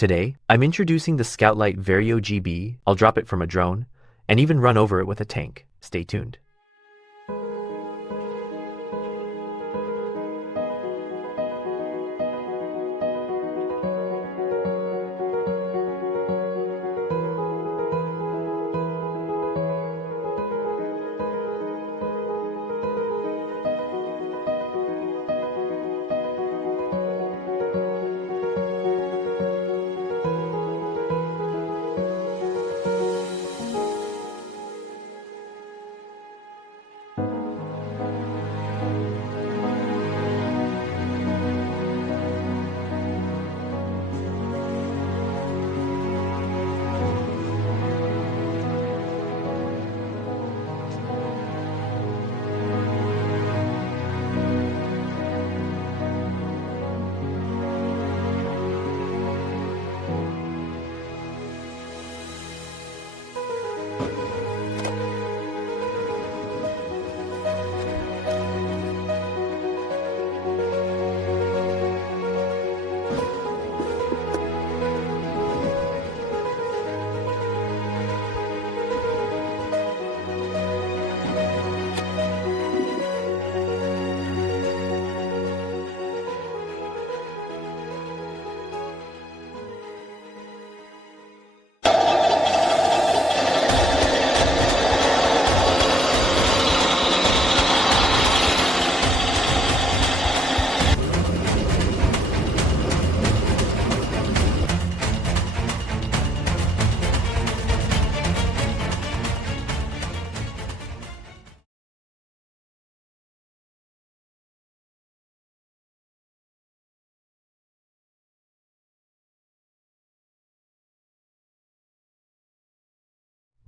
Today, I'm introducing the Scoutlite VARIO GB. I'll drop it from a drone and even run over it with a tank. Stay tuned.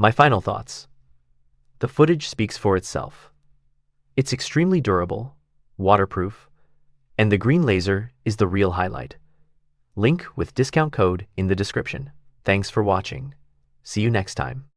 My final thoughts. The footage speaks for itself. It's extremely durable, waterproof, and the green laser is the real highlight. Link with discount code in the description. Thanks for watching. See you next time.